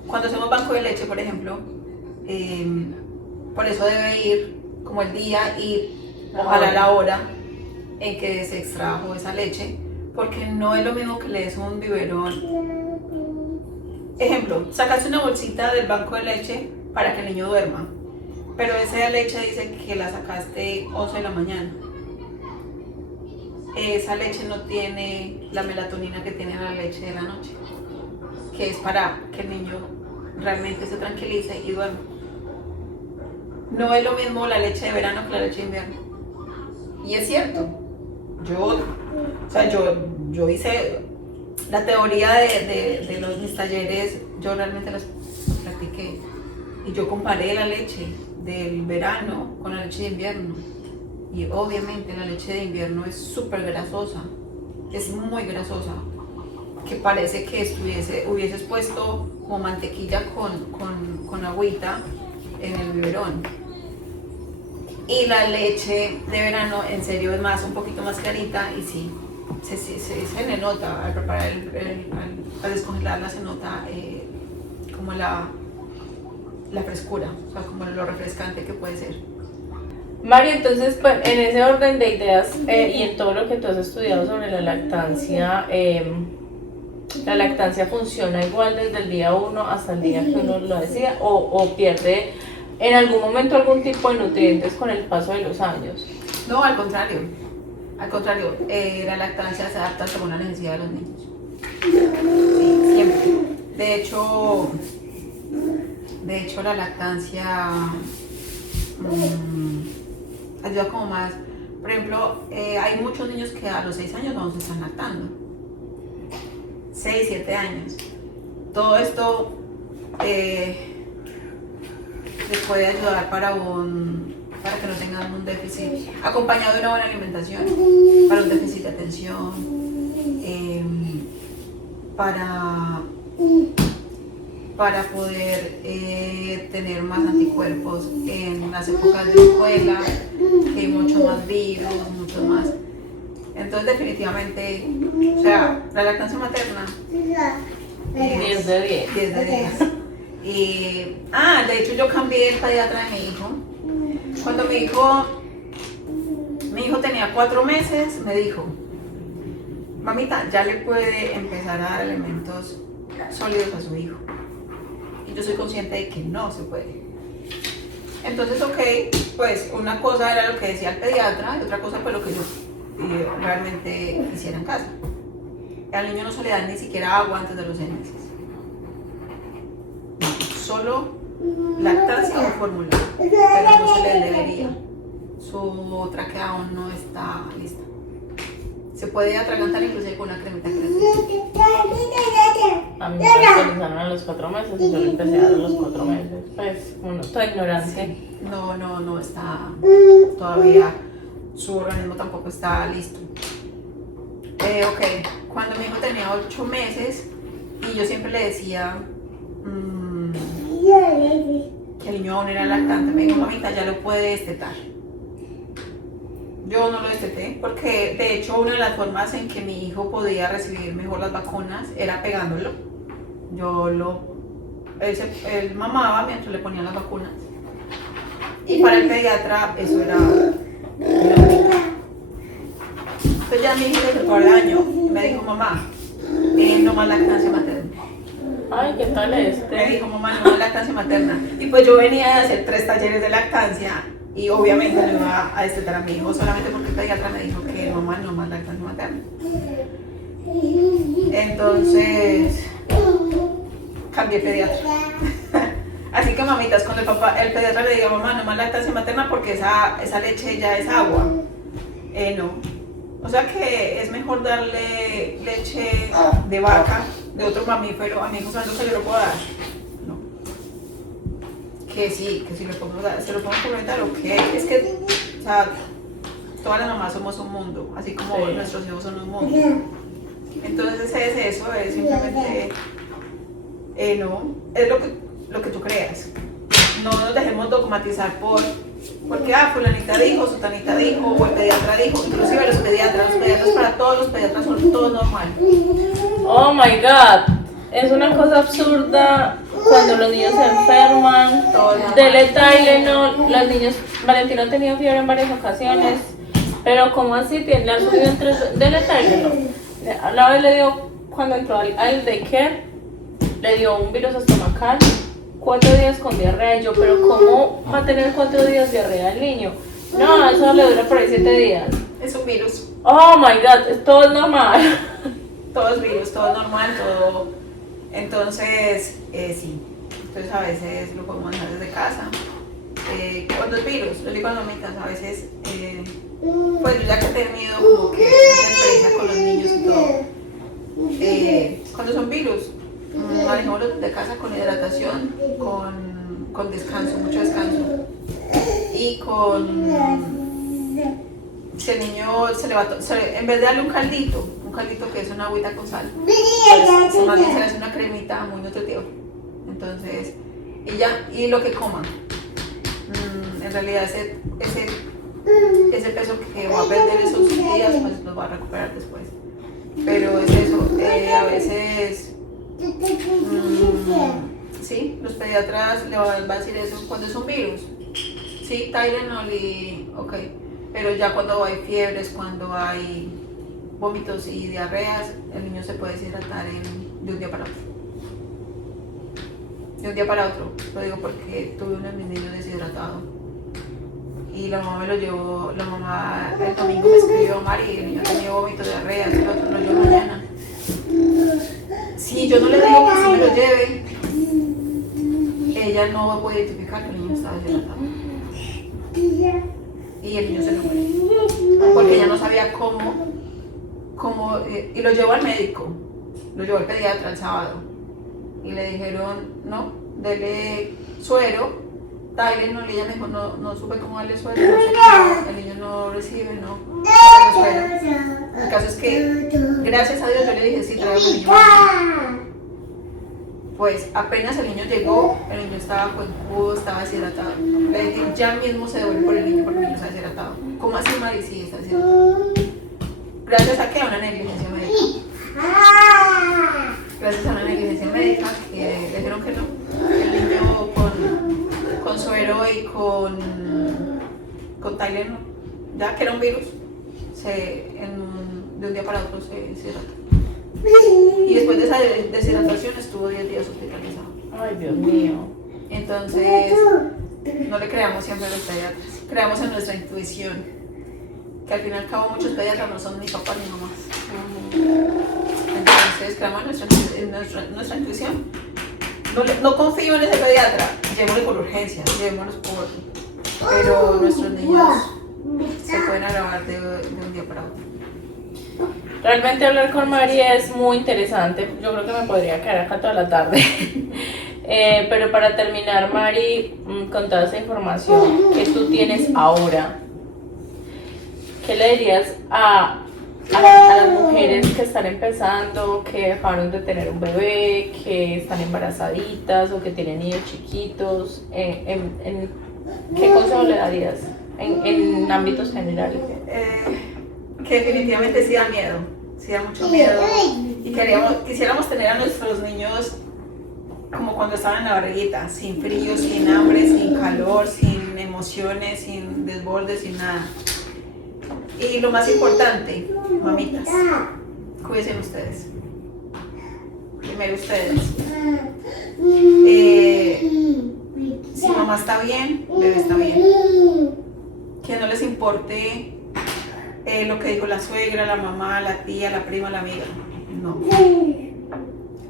Cuando hacemos banco de leche, por ejemplo, por eso debe ir como el día y ojalá la hora en que se extrajo esa leche, porque no es lo mismo que le des un biberón. Ejemplo, sacaste una bolsita del banco de leche para que el niño duerma, pero esa leche dice que la sacaste 11 de la mañana. Esa leche no tiene la melatonina que tiene la leche de la noche, que es para que el niño realmente se tranquilice y duerma. No es lo mismo la leche de verano que la leche de invierno. Y es cierto. Yo hice la teoría de mis talleres, yo realmente las practiqué. Y yo comparé la leche del verano con la leche de invierno. Y obviamente la leche de invierno es súper grasosa, es muy grasosa, que parece que hubieses puesto como mantequilla con agüita en el biberón. Y la leche de verano en serio es un poquito más clarita y sí, se le nota al preparar al descongelarla, se nota como la frescura, o sea, como lo refrescante que puede ser. Mari, entonces, pues, en ese orden de ideas y en todo lo que tú has estudiado sobre la lactancia funciona igual desde el día 1 hasta el día que uno lo decida o pierde en algún momento algún tipo de nutrientes con el paso de los años. No, al contrario, la lactancia se adapta según la necesidad de los niños. Sí, siempre. De hecho la lactancia ayuda como más. Por ejemplo, hay muchos niños que a los 6 años no se están lactando. 6, 7 años. Todo esto les puede ayudar para que no tengan un déficit, acompañado de una buena alimentación, para un déficit de atención, para poder tener más anticuerpos en las épocas de escuela, que hay muchos más virus, muchos más. Entonces definitivamente, o sea, la lactancia materna 10 de 10. 10 de 10. De hecho yo cambié el pediatra de mi hijo. Cuando mi hijo tenía 4 meses, me dijo: mamita, ya le puede empezar a dar alimentos sólidos a su hijo. Y yo soy consciente de que no se puede. Entonces, pues una cosa era lo que decía el pediatra y otra cosa fue lo que yo realmente hiciera en casa. Al niño no se le da ni siquiera agua antes de los 6 meses. Solo lactancia o fórmula, pero no se le debería. Su tráquea aún no está lista. Se puede atragantar inclusive con una cremita que le doy. A mí me actualizaron a los 4 meses y yo lo empecé a dar a los 4 meses. Pues, uno, toda ignorancia. Sí. No está todavía, su organismo tampoco está listo. Cuando mi hijo tenía 8 meses y yo siempre le decía que el niño aún era lactante, me dijo: mamita, ya lo puede destetar. Yo no lo desteté porque de hecho una de las formas en que mi hijo podía recibir mejor las vacunas era pegándolo. Él mamaba mientras le ponían las vacunas. Y para el pediatra eso era entonces ya mi hijo se fue al año y me dijo: mamá, no más lactancia materna. Ay, ¿qué tal Me dijo: mamá, no más lactancia materna. Y pues yo venía de hacer 3 talleres de lactancia y obviamente no iba a destetar a mi hijo solamente porque el pediatra me dijo que mamá, no más lactancia materna. Entonces cambié pediatra. Así que, mamitas, cuando el pediatra le diga: mamá, no más lactancia materna porque esa leche ya es agua. No. O sea que es mejor darle leche de vaca, de otro mamífero, a mi hijo santo se le lo puedo dar. No. Que sí le puedo dar, se lo puedo complementar, es que, o sea, todas las mamás somos un mundo, así como nuestros hijos son un mundo. Entonces es eso, es simplemente, no, es lo que tú creas. No nos dejemos dogmatizar porque fulanita dijo, sutanita dijo, o el pediatra dijo. Inclusive los pediatras para todos los pediatras son todos normales. Oh my god, es una cosa absurda cuando los niños se enferman. Dele Tylenol, los niños, Valentina ha tenido fiebre en varias ocasiones, pero ¿cómo así? Le ha subido en 3, dele Tylenol. A la vez le dio, cuando entró al daycare, le dio un virus estomacal, 4 días con diarrea. Y yo, pero ¿cómo va a tener 4 días diarrea el niño? No, eso le dura por ahí 7 días. Es un virus. Oh my god, todo es normal. Todo es virus, todo es normal, todo. Entonces, sí. Entonces a veces lo podemos hacer desde casa. Cuando es virus, lo digo a las mamitas, a veces, pues yo ya que he tenido como que mucha experiencia con los niños y todo, cuando son virus, manejémoslos desde casa con hidratación, con descanso, mucho descanso. y con si el niño se le va en vez de darle un caldito que es una agüita con sal, pues más bien se le hace una cremita muy nutritiva. Entonces, y lo que coman. En realidad ese peso que va a perder esos días, pues los va a recuperar después. Pero es eso, a veces, sí, los pediatras le van a decir eso cuando es un virus. Sí, Tylenol y, ok, pero ya cuando hay fiebres, cuando hay vómitos y diarreas, el niño se puede deshidratar de un día para otro. De un día para otro, lo digo porque tuve uno de mis niños deshidratado y la mamá me lo llevó, la mamá el domingo me escribió: Mari, el niño tenía vómitos, diarreas, y el otro lo llevó mañana. Si yo no le digo que sí me lo lleve, ella no puede identificar que el niño estaba deshidratado y el niño se lo muere porque ella no sabía cómo y lo llevó al médico, lo llevó al pediatra el sábado y le dijeron: no, dele suero, Tylenol, y ella me dijo: no supe cómo darle suero, no sé qué, el niño no recibe, no suero. El caso es que, gracias a Dios, yo le dije: sí, traigo al niño. Pues apenas el niño llegó, el niño estaba cuencudo, estaba deshidratado. Le dije: ya mismo se devuelve por el niño porque el niño está deshidratado. ¿Cómo así, Mari? Sí, está deshidratado. ¿Gracias a qué? A una negligencia médica. Gracias a una negligencia médica que le dijeron que no. El niño con suero y con Tylenol, ya que era un virus, de un día para otro se deshidrató. Y después de esa deshidratación estuvo 10 días hospitalizado. Ay, Dios mío. Entonces, no le creamos siempre a los pediatras, creamos en nuestra intuición, que al fin y al cabo muchos pediatras no son ni papás ni mamás. Entonces, creamos en nuestra intuición. No confío en ese pediatra, llevémoslo por urgencia, llevémoslo pero nuestros niños se pueden agravar de un día para otro. Realmente hablar con Mari es muy interesante. Yo creo que me podría quedar acá toda la tarde. Pero para terminar, Mari, con toda esa información que tú tienes ahora, ¿qué le dirías a las mujeres que están empezando, que dejaron de tener un bebé, que están embarazaditas o que tienen niños chiquitos? ¿Qué consejo le darías en ámbitos generales? Que definitivamente sí da miedo, sí da mucho miedo, y quisiéramos tener a nuestros niños como cuando estaban en la barriguita, sin frío, sin hambre, sin calor, sin emociones, sin desbordes, sin nada. Y lo más importante, mamitas, cuídense ustedes. Primero ustedes. Si mamá está bien, bebé está bien. Que no les importe lo que dijo la suegra, la mamá, la tía, la prima, la amiga. No.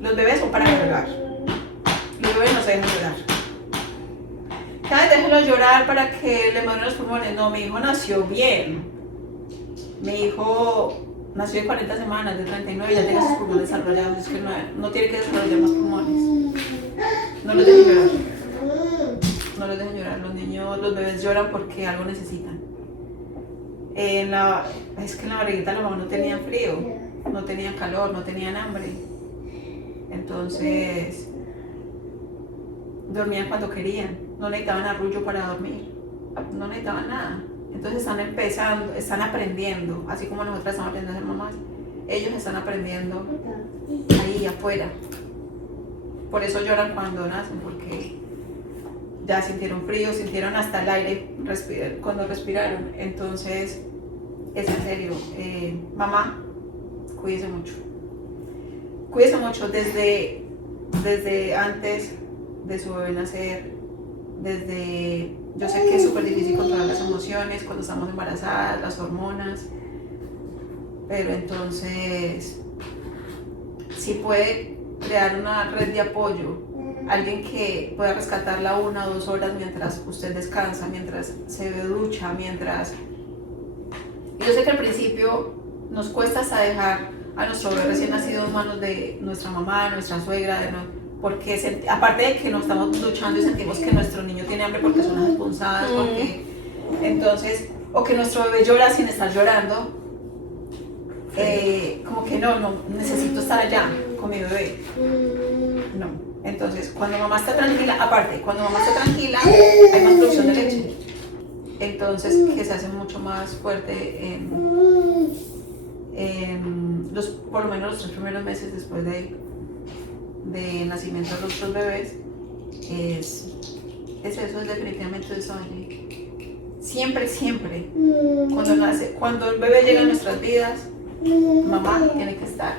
Los bebés son para llorar. Los bebés no se dejan llorar. Cada vez déjenlo llorar para que le mueran los pulmones. No, mi hijo nació bien. Mi hijo nació de 40 semanas, de 39, ya tiene sus pulmones desarrollados. Es que no tiene que desarrollar más pulmones. No los dejen llorar. No los dejen llorar. Los bebés lloran porque algo necesitan. Es que en la barriguita la mamá no tenían frío, no tenían calor, no tenían hambre. Entonces, dormían cuando querían, no necesitaban arrullo para dormir, no necesitaban nada. Entonces están aprendiendo, así como nosotras estamos aprendiendo a ser mamás, ellos están aprendiendo ahí afuera. Por eso lloran cuando nacen, porque ya sintieron frío, sintieron hasta el aire cuando respiraron. Entonces, es en serio, mamá, cuídese mucho. Cuídese mucho desde antes de su bebé nacer, yo sé que es súper difícil controlar las emociones cuando estamos embarazadas, las hormonas, pero entonces, si puede crear una red de apoyo, alguien que pueda rescatarla 1 o 2 horas mientras usted descansa, mientras se ducha, Yo sé que al principio nos cuesta hasta dejar a nuestro bebé recién nacido en manos de nuestra mamá, nuestra suegra, porque aparte de que nos estamos duchando y sentimos que nuestro niño tiene hambre porque son las esponjadas, porque Entonces, o que nuestro bebé llora sin estar llorando, como que no, necesito estar allá con mi bebé. No. Entonces, cuando mamá está tranquila, aparte, cuando mamá está tranquila, hay más producción de leche. Entonces, que se hace mucho más fuerte por lo menos los 3 primeros meses después de nacimiento de los 2 bebés, es eso, es definitivamente eso. Siempre, cuando el bebé llega a nuestras vidas, mamá tiene que estar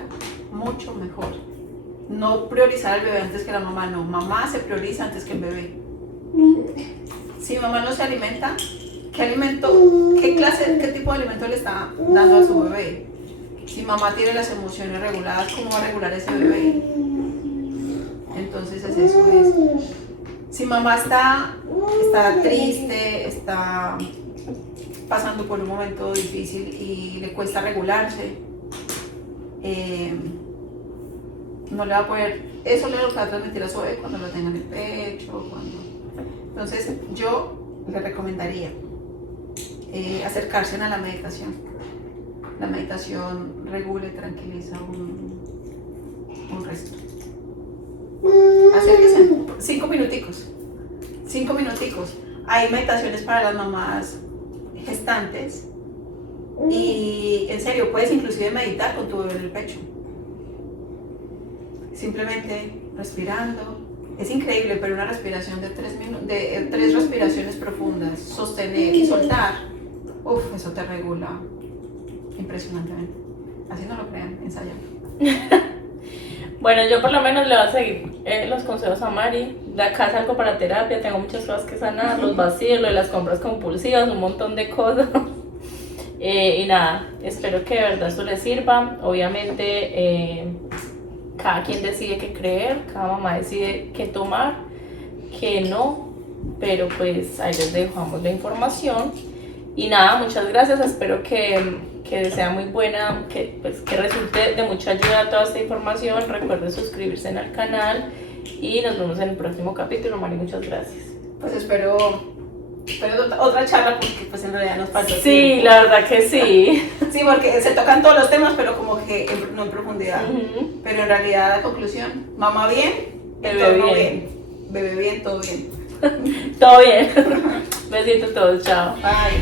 mucho mejor. No priorizar al bebé antes que la mamá, no. Mamá se prioriza antes que el bebé. Si mamá no se alimenta, qué tipo de alimento le está dando a su bebé? Si mamá tiene las emociones reguladas, ¿cómo va a regular ese bebé? Entonces es eso. Si mamá está triste, está pasando por un momento difícil y le cuesta regularse, no le va a poder, eso le va a transmitir a su bebé cuando lo tenga en el pecho. Entonces yo le recomendaría acercarse a la meditación. La meditación regula y tranquiliza un resto. Acérquese 5 minuticos. Hay meditaciones para las mamás gestantes y en serio puedes inclusive meditar con tu bebé en el pecho, simplemente respirando. Es increíble, pero una respiración de 3 respiraciones profundas, sostener y soltar, eso te regula impresionantemente. Así no lo crean, ensayando. Bueno, yo por lo menos le voy a seguir los consejos a Mari. De acá salgo para terapia, tengo muchas cosas que sanar, los vacíos, lo de las compras compulsivas, un montón de cosas. Y nada, espero que de verdad esto les sirva. Obviamente, cada quien decide qué creer, cada mamá decide qué tomar, qué no, pero pues ahí les dejamos la información. Y nada, muchas gracias, espero que sea muy buena, que resulte de mucha ayuda toda esta información. Recuerden suscribirse al canal y nos vemos en el próximo capítulo. Mari, muchas gracias. Pues espero otra charla porque pues en realidad nos falta Sí, tiempo. la verdad que sí. Sí, porque se tocan todos los temas, pero como que no en profundidad. Pero en realidad la conclusión, mamá bien, entorno bien, bebé bien, todo bien. Todo bien. Besitos a todos, chao. Bye.